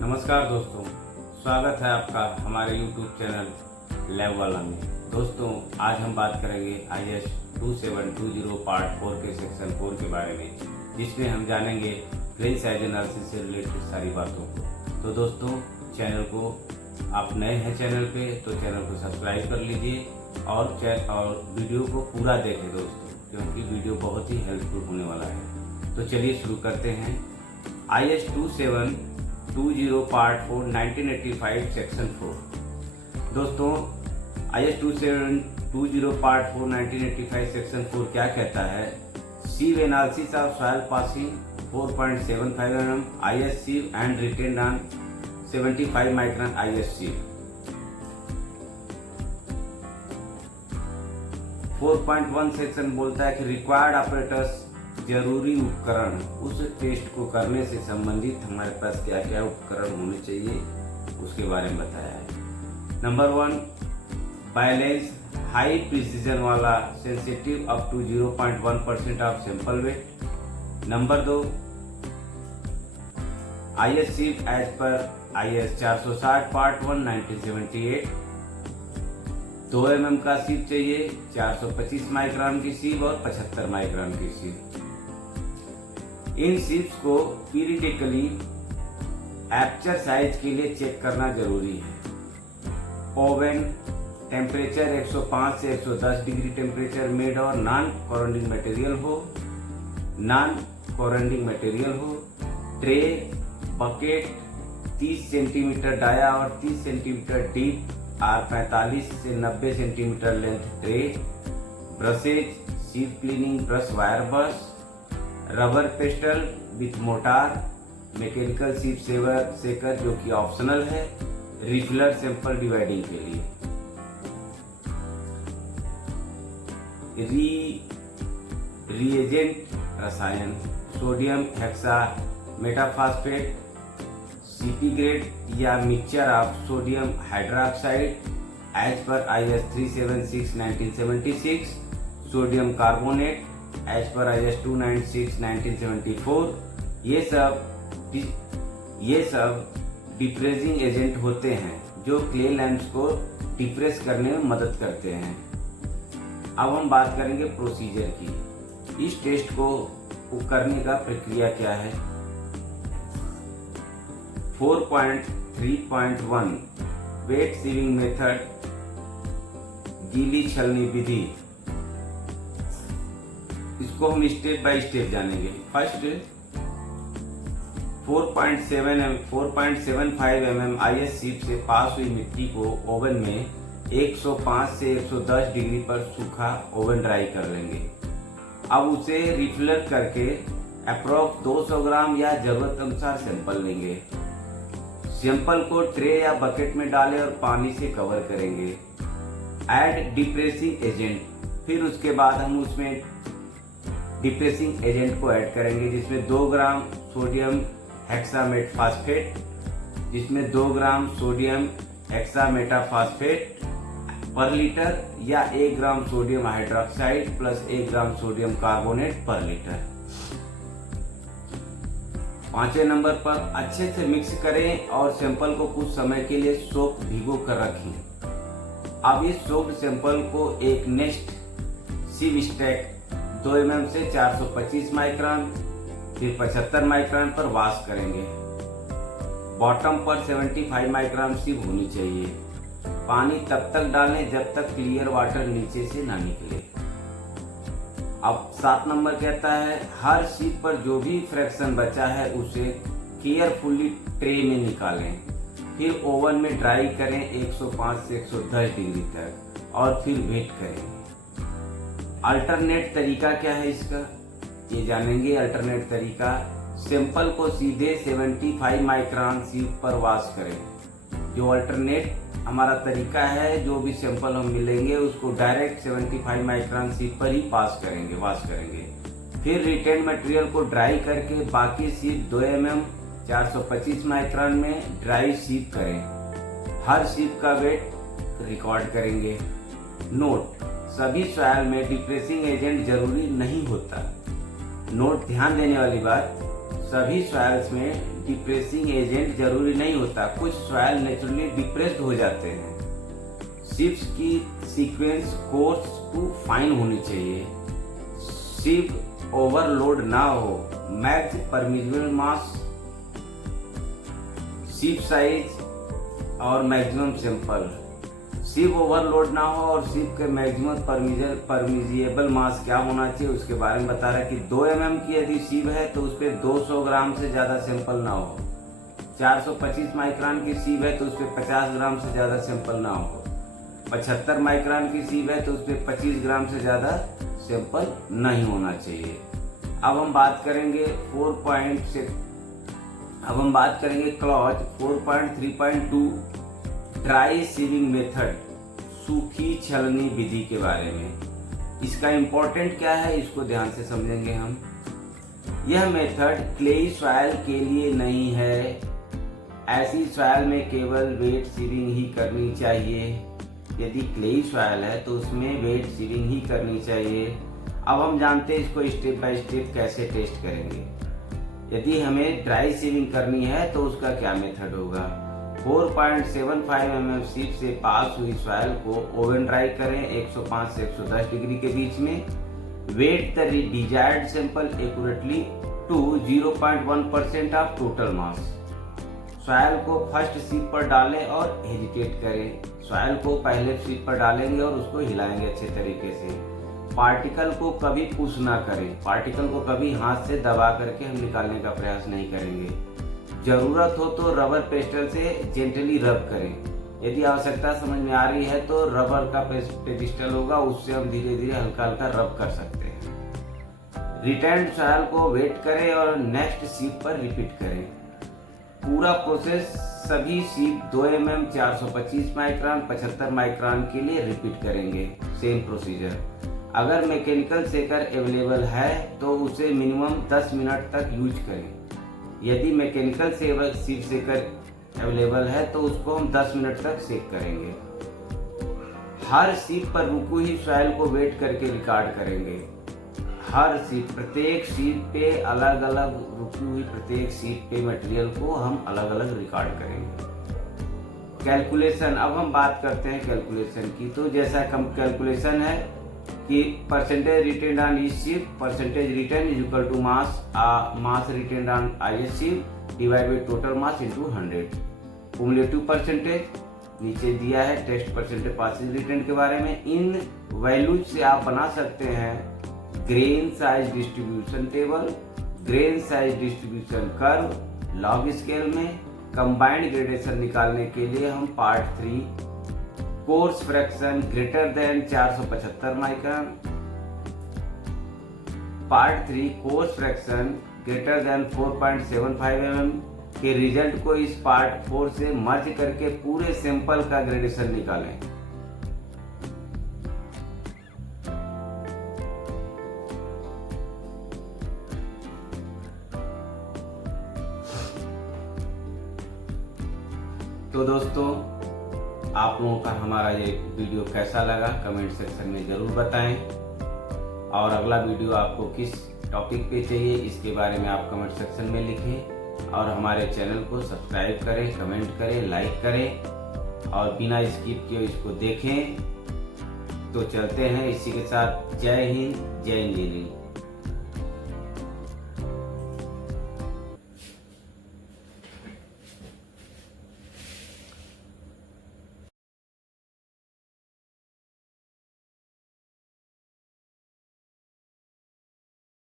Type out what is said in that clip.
नमस्कार दोस्तों, स्वागत है आपका हमारे YouTube चैनल लैब वाला में। दोस्तों, आज हम बात करेंगे IS 2720 पार्ट 4 के सेक्शन 4 के बारे में, जिसमें हम जानेंगे ग्रेन साइज एनालिसिस से रिलेटेड सारी बातों को। तो दोस्तों, चैनल को आप नए हैं चैनल पे तो चैनल को सब्सक्राइब कर लीजिए और वीडियो को पूरा देखें दोस्तों, क्योंकि वीडियो बहुत ही हेल्पफुल होने वाला है। तो चलिए शुरू करते हैं। IS 2720 part 4 1985 section 4। दोस्तों, IS 2720 पार्ट 4 1985 सेक्शन 4 क्या कहता है? sieve analysis of soil passing 4.75 mm IS sieve and retain on 75 micron IS sieve। 4.1 section बोलता है कि रिक्वायर्ड ऑपरेटर्स, जरूरी उपकरण, उस टेस्ट को करने से संबंधित हमारे पास क्या क्या उपकरण होने चाहिए उसके बारे में बताया है। नंबर 1, बैलेंस हाई प्रिसीजन वाला, sensitive up to 0.1% of sample weight. Number 2, IS sieve as per IS 460 part 1 1978। 2 mm का सीव चाहिए, 425 माइक्रोन की सीव और 75 माइक्रोन की सीव। इन सीव्स को पीरियडिकली एपर्चर साइज के लिए चेक करना जरूरी है। ओवन टेम्परेचर 105 से 110 डिग्री टेम्परेचर मेड और नॉन कोरोंडिंग मटेरियल हो। ट्रे बकेट 30 सेंटीमीटर डाया और 30 सेंटीमीटर डीप और 45 से 90 centimetre length tray. Brushes, sieve cleaning brush, wire brush, rubber pestle with mortar, mechanical sieve shaker जो कि ऑप्शनल है, refiller sample dividing के लिए। रिएजेंट रसायन, sodium hexametaphosphate, CP grade या mixture of sodium hydroxide as per IS 376 1976, sodium carbonate as per IS 296 1974। ये सब depressing agent होते हैं जो क्ले लैंप्स को डिप्रेस करने में मदद करते हैं। अब हम बात करेंगे प्रोसीजर की। इस टेस्ट को करने का प्रक्रिया क्या है? 4.3.1 वेट सीविंग मेथड, गीली छलनी विधि। इसको हम स्टेप बाय स्टेप जानेंगे। फर्स्ट, 4.75 mm IS sieve से पास हुई मिट्टी को ओवन में 105 से 110 डिग्री पर सूखा ओवन ड्राई कर लेंगे। अब उसे रिफिलर करके अप्रोक्स 200 ग्राम या जरूरत अनुसार सैंपल लेंगे। सैंपल को ट्रे या बकेट में डालें और पानी से कवर करेंगे। ऐड डिप्रेसिंग एजेंट, फिर उसके बाद हम उसमें डिप्रेसिंग एजेंट को ऐड करेंगे, जिसमें 2 ग्राम सोडियम हेक्सामेटाफॉस्फेट, पर लीटर या 1 gram sodium hydroxide plus 1 gram sodium carbonate पर लीटर। 5वें नंबर पर अच्छे से मिक्स करें और सैंपल को कुछ समय के लिए सोक भिगो कर रखें। अब इस सोक्ड सैंपल को एक नेक्स्ट सीव स्टैक 2 mm से 425 माइक्रोन फिर 75 माइक्रोन पर वॉश करेंगे। बॉटम पर 75 माइक्रोन सीव होनी चाहिए। पानी तब तक डालें जब तक क्लियर वाटर नीचे से ना निकले। अब 7 नंबर कहता है, हर सीव पर जो भी फ्रैक्शन बचा है उसे केयरफुली ट्रे में निकालें, फिर ओवन में ड्राई करें 105 से 110 डिग्री तक और फिर वेट करें। अल्टरनेट तरीका क्या है इसका, ये जानेंगे। अल्टरनेट तरीका, सैंपल को सीधे 75 माइक्रोन सीव पर वॉश करें। जो अल्टरनेट हमारा तरीका है, जो भी सैंपल हम मिलेंगे उसको डायरेक्ट 75 माइक्रोन सीव पर ही वॉश करेंगे। फिर रिटेन मटेरियल को ड्राई करके बाकी सीव 2 mm 425 माइक्रोन में ड्राई सीव करें। हर सीव का वेट रिकॉर्ड करेंगे। नोट, सभी सॉइल में डिप्रेसिंग एजेंट जरूरी नहीं होता। नोट, ध्यान देने वाली बात, सभी सॉइल्स में डिप्रेसिंग एजेंट जरूरी नहीं होता, कुछ सॉइल नेचुरली डिप्रेस्ड हो जाते हैं। सीव्स की सीक्वेंस कोर्स टू फाइन होनी चाहिए, सीव ओवरलोड ना हो, मैक्स परमिजिबल मास, सीव साइज और मैक्सिमम सैंपल। सीव ओवरलोड ना हो और सीव के मैक्सिमम परमिजिबल मास क्या होना चाहिए उसके बारे में बता रहा है कि 2 mm की यदि सीव है तो उस पर 200 ग्राम से ज़्यादा सैंपल ना हो। 425 माइक्रोन की सीव है तो उस पर 50 ग्राम से ज़्यादा सैंपल ना हो। 75 माइक्रोन की सीव है तो उस पर 25 ग्राम से ज़्यादा सैंपल नहीं होना चाहिए। अब हम बात करेंगे क्लॉज 4.3.2 ड्राई सीविंग मेथड, सूखी छलनी विधि के बारे में। इसका इम्पोर्टेंट क्या है इसको ध्यान से समझेंगे हम। यह मेथड क्लेई सॉइल के लिए नहीं है, ऐसी सॉइल में केवल वेट सीविंग ही करनी चाहिए। यदि क्लेई सॉइल है तो उसमें वेट सीविंग ही करनी चाहिए। अब हम जानते हैं इसको स्टेप बाय स्टेप कैसे टेस्ट करेंगे। यदि हमें ड्राई सीविंग करनी है तो उसका क्या मेथड होगा। 4.75 mm सीप से पास हुई सॉइल को ओवन ड्राई करें 105 से 110 डिग्री के बीच में। Weight the desired sample accurately to 0.1% of total mass. Soil को फर्स्ट सीप पर डालें और हेजिटेट करें। सॉइल को पहले सीप पर डालेंगे और उसको हिलाएंगे अच्छे तरीके से। पार्टिकल को कभी पुश ना करें, पार्टिकल को कभी हाथ से दबा करके हम निकालने का प्रयास नहीं करेंगे। जरूरत हो तो रबर पेस्टल से जेंटली रब करें। यदि आवश्यकता समझ में आ रही है तो रबर का पेडिस्टल होगा, उससे हम धीरे धीरे हल्का हल्का रब कर सकते हैं। रिटर्न सॉइल को वेट करें और नेक्स्ट सीप पर रिपीट करें। पूरा प्रोसेस सभी सीप 2 mm 425 माइक्रोन 75 माइक्रोन के लिए रिपीट करेंगे। Same procedure. अगर मैकेनिकल सेकर अवेलेबल है तो उसे मिनिमम 10 मिनट तक यूज करें। यदि मैकेनिकल सीप सेकर अवेलेबल है तो उसको हम 10 मिनट तक सेक करेंगे। हर सीप पर रुकी हुई सॉइल को वेट करके रिकॉर्ड करेंगे। हर सीप, प्रत्येक सीप पे अलग अलग रुकी हुई प्रत्येक सीप पे मटेरियल को हम अलग अलग रिकॉर्ड करेंगे। कैलकुलेशन, अब हम बात करते हैं कैलकुलेशन की। तो जैसा कम कैलकुलेशन है कि percentage retained on each sieve, percentage retained is equal to mass retained on each sieve divide by total mass into 100। Cumulative percentage नीचे दिया है, टेस्ट परसेंटेज पासिंग रिटेन के बारे में। इन वैल्यूज से आप बना सकते हैं grain size distribution table, grain size distribution curve, log scale में। कंबाइंड ग्रेडेशन निकालने के लिए हम part 3 coarse fraction greater than 475 micron, part 3 coarse fraction greater than 4.75 mm के रिजल्ट को इस पार्ट 4 से मर्ज करके पूरे सैंपल का ग्रेडेशन निकालें। तो दोस्तों, आप लोगों का हमारा ये वीडियो कैसा लगा कमेंट सेक्शन में ज़रूर बताएं। और अगला वीडियो आपको किस टॉपिक पे चाहिए इसके बारे में आप कमेंट सेक्शन में लिखें। और हमारे चैनल को सब्सक्राइब करें, कमेंट करें, लाइक करें और बिना स्किप किए इसको देखें। तो चलते हैं इसी के साथ। जय हिंद, जय इंजीनियरिंग।